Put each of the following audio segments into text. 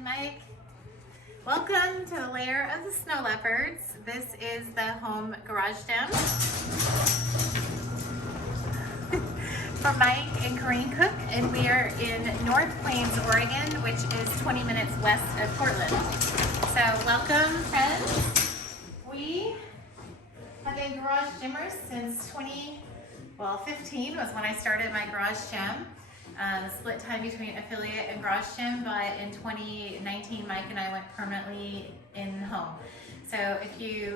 and Mike. Welcome to the lair of the snow leopards. This is the home garage gym for Mike and Corinne Cook, and we are in North Plains, Oregon, which is 20 minutes west of Portland. So welcome, friends. We have been garage gymmers since 2015 was when I started my garage gym. Split time between affiliate and garage gym, but in 2019, Mike and I went permanently in home. So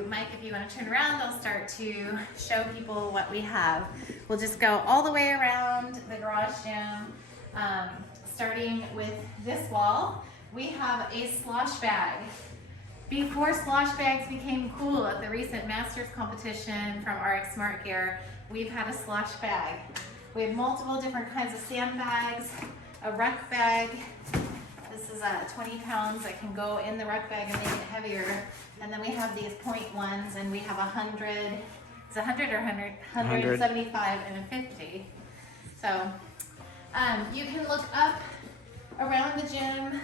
Mike, if you want to turn around, I'll start to show people what we have. We'll just go all the way around the garage gym, starting with this wall. We have a slosh bag. Before slosh bags became cool at the recent Masters competition from RX Smart Gear, we've had a slosh bag. We have multiple different kinds of sandbags, a ruck bag. This is 20 pounds that can go in the ruck bag and make it heavier. And then we have these point ones, and we have 100, it's 100 or 175 and a 50. So you can look up around the gym,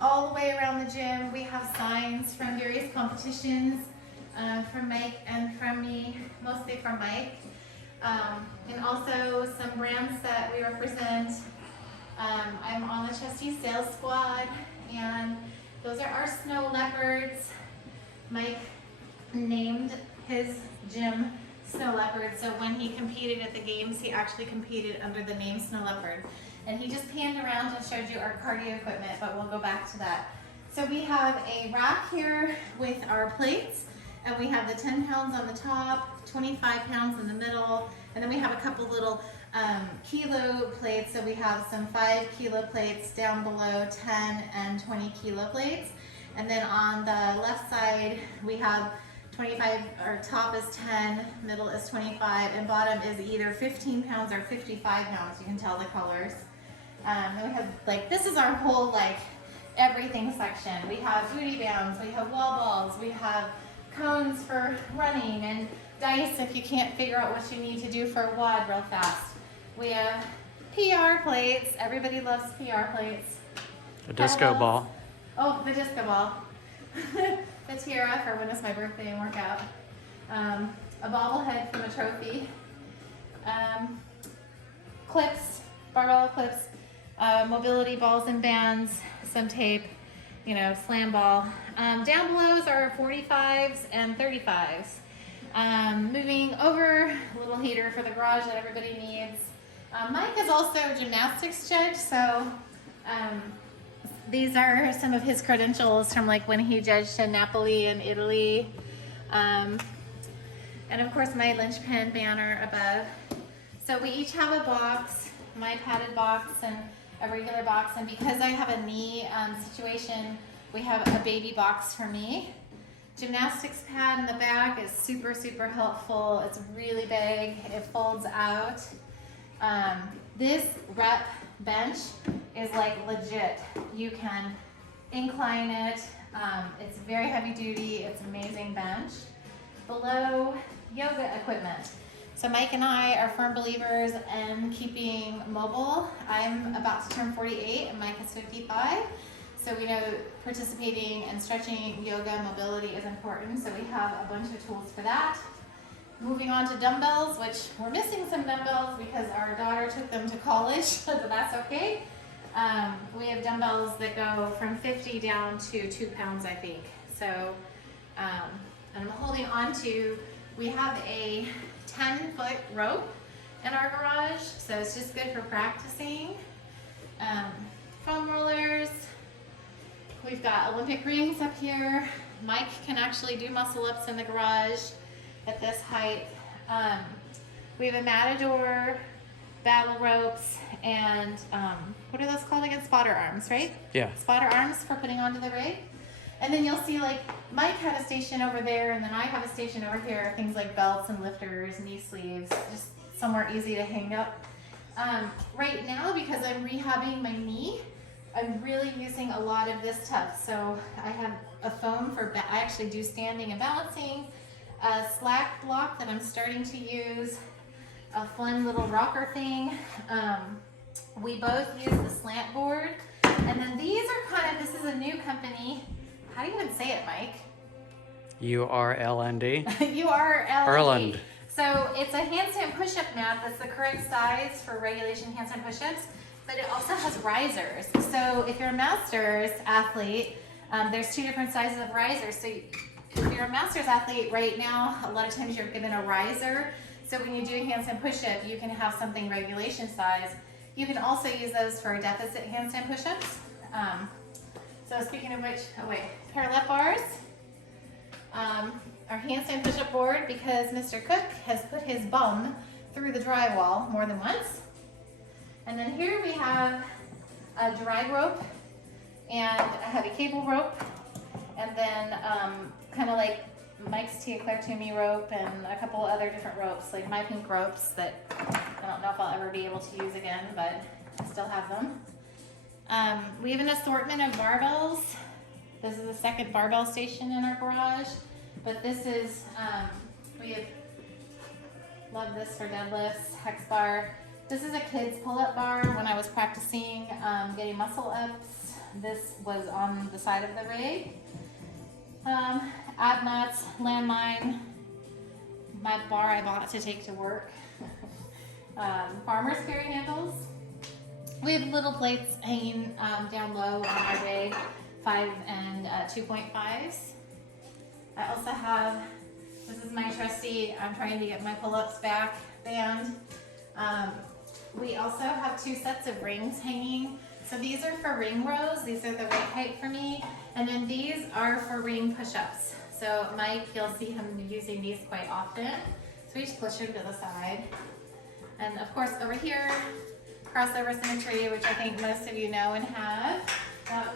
all the way around the gym. We have signs from various competitions from Mike and from me, mostly from Mike. And also some brands that we represent. I'm on the Chesty sales squad, and those are our snow leopards. Mike named his gym Snow Leopard, so when he competed at the games, he actually competed under the name Snow Leopard. And he just panned around and showed you our cardio equipment, but we'll go back to that. So we have a rack here with our plates, and we have the 10 pounds on the top, 25 pounds in the middle, and then we have a couple little kilo plates. So we have some 5 kilo plates down below, 10 and 20 kilo plates. And then on the left side, we have 25, or top is 10, middle is 25, and bottom is either 15 pounds or 55 pounds. You can tell the colors. Then we have, like, this is our whole, like, everything section. We have booty bands, we have wall balls, we have cones for running, and dice if you can't figure out what you need to do for a WOD real fast. We have PR plates. Everybody loves PR plates. A disco ball. Oh, the disco ball. The tiara for when it's my birthday and workout. A bobblehead from a trophy. Clips, barbell clips, mobility balls and bands, some tape, you know, slam ball. Down below is our 45s and 35s. Moving over, a little heater for the garage that everybody needs. Mike is also a gymnastics judge, so these are some of his credentials from like when he judged in Napoli in Italy. And of course my Linchpin banner above. So we each have a box, my padded box and a regular box, and because I have a knee situation, we have a baby box for me. Gymnastics pad in the back is super, super helpful. It's really big, it folds out. This rep bench is like legit. You can incline it. It's very heavy duty. It's an amazing bench. Below, yoga equipment. So Mike and I are firm believers in keeping mobile. I'm about to turn 48 and Mike is 55. So we know participating and stretching yoga mobility is important. So we have a bunch of tools for that. Moving on to dumbbells, which we're missing some dumbbells because our daughter took them to college, but that's okay. We have dumbbells that go from 50 down to 2 pounds, I think. So, and I'm holding on to, we have a 10-foot rope in our garage, so it's just good for practicing. Foam rollers. We've got Olympic rings up here. Mike can actually do muscle ups in the garage at this height. We have a matador, battle ropes, and what are those called again? Spotter arms, right? Yeah. Spotter arms for putting onto the rig. And then you'll see like Mike had a station over there, and then I have a station over here, things like belts and lifters, knee sleeves, just somewhere easy to hang up. Right now, because I'm rehabbing my knee, I'm really using a lot of this stuff. So I have a foam for, I actually do standing and balancing, a slack block that I'm starting to use, a fun little rocker thing. We both use the slant board And then these are kind of, this is a new company. How do you even say it, Mike? URLND. URLND. Erland. So it's a handstand push-up mat that's the correct size for regulation handstand push-ups, but it also has risers. So if you're a master's athlete, there's 2 different sizes of risers. So if you're a master's athlete right now, a lot of times you're given a riser. So when you do a handstand push-up, you can have something regulation size. You can also use those for deficit handstand push-ups. So speaking of which, parallel bars. Our handstand push-up board, because Mr. Cook has put his bum through the drywall more than once. And then here we have a drag rope and a heavy cable rope, and then kind of like Mike's Tia Claire Toomey rope and a couple other different ropes, like my pink ropes that I don't know if I'll ever be able to use again, but I still have them. We have an assortment of barbells. This is the second barbell station in our garage, but this is, love this for deadlifts, hex bar. This is a kid's pull-up bar. When I was practicing getting muscle ups, this was on the side of the rig. Ab mats, landmine, my bar I bought to take to work. Farmer's carry handles. We have little plates hanging down low on our rig, 5 and 2.5s. I also have, this is my trusty, I'm trying to get my pull-ups back band. We also have 2 sets of rings hanging. So these are for ring rows. These are the right height for me. And then these are for ring push-ups. So Mike, you'll see him using these quite often. So we just push them to the side. And of course over here, crossover symmetry, which I think most of you know and have.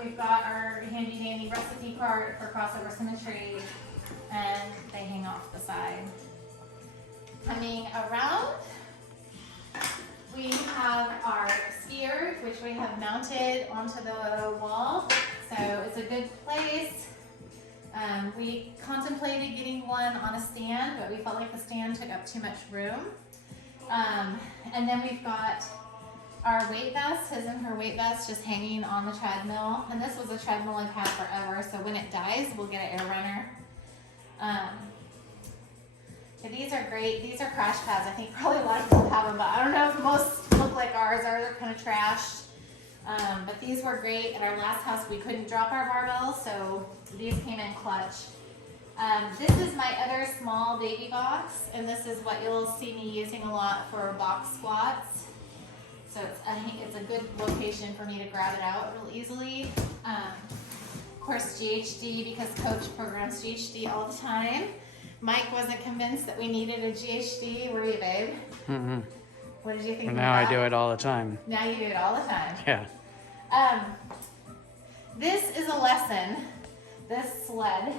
We've got our handy dandy recipe card for crossover symmetry, and they hang off the side. Coming around, we have our skier, which we have mounted onto the wall. So it's a good place. We contemplated getting one on a stand, but we felt like the stand took up too much room. And then we've got our weight vest, his and her weight vest, just hanging on the treadmill. And this was a treadmill I've had forever, so when it dies, we'll get an air runner. So these are great. These are crash pads. I think probably a lot of people have them, but I don't know if most look like ours. Ours are kind of trashed. But these were great. At our last house, we couldn't drop our barbells, so these came in clutch. This is my other small baby box, and this is what you'll see me using a lot for box squats. So it's a good location for me to grab it out real easily. Of course, GHD, because Coach programs GHD all the time. Mike wasn't convinced that we needed a GHD. Were you, babe? Mm-hmm. What did you think? Now I do it all the time. Now you do it all the time. Yeah. This is a lesson. This sled.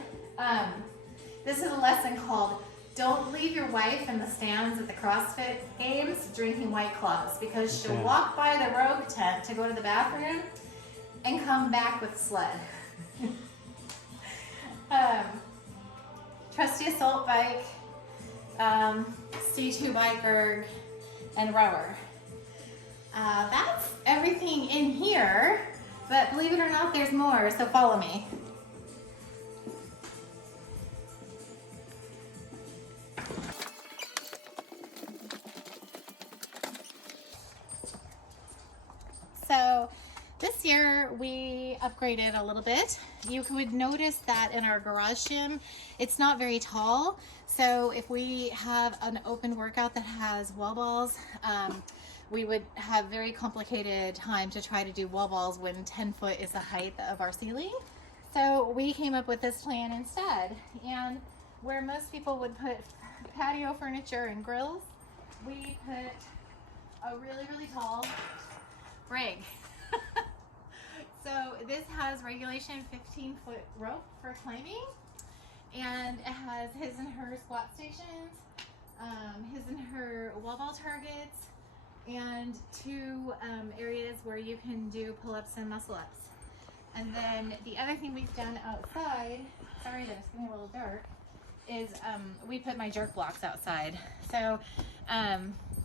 This is a lesson called "Don't leave your wife in the stands at the CrossFit Games drinking White Claws," because she'll walk by the rogue tent to go to the bathroom and come back with sled. Trusty assault bike, C2 bike erg, and rower. That's everything in here, but believe it or not, there's more, so follow me. So this year we upgraded a little bit. You would notice that in our garage gym, it's not very tall. So if we have an open workout that has wall balls, we would have very complicated time to try to do wall balls when 10 foot is the height of our ceiling. So we came up with this plan instead. And where most people would put patio furniture and grills, we put a really, really tall rig. So this has regulation 15-foot rope for climbing, and it has his and her squat stations, his and her wall ball targets, and 2 areas where you can do pull-ups and muscle-ups. And then the other thing we've done outside, sorry that it's getting a little dark, is we put my jerk blocks outside. So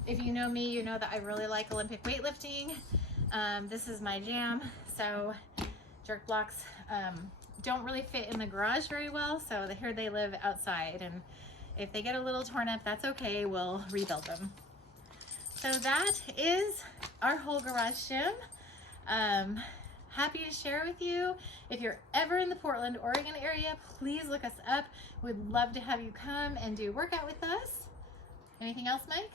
if you know me, you know that I really like Olympic weightlifting. This is my jam. So jerk blocks don't really fit in the garage very well. So here they live outside, and if they get a little torn up, that's okay. We'll rebuild them. So that is our whole garage gym. Happy to share with you. If you're ever in the Portland, Oregon area, please look us up. We'd love to have you come and do a workout with us. Anything else, Mike?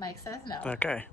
Mike says no. Okay.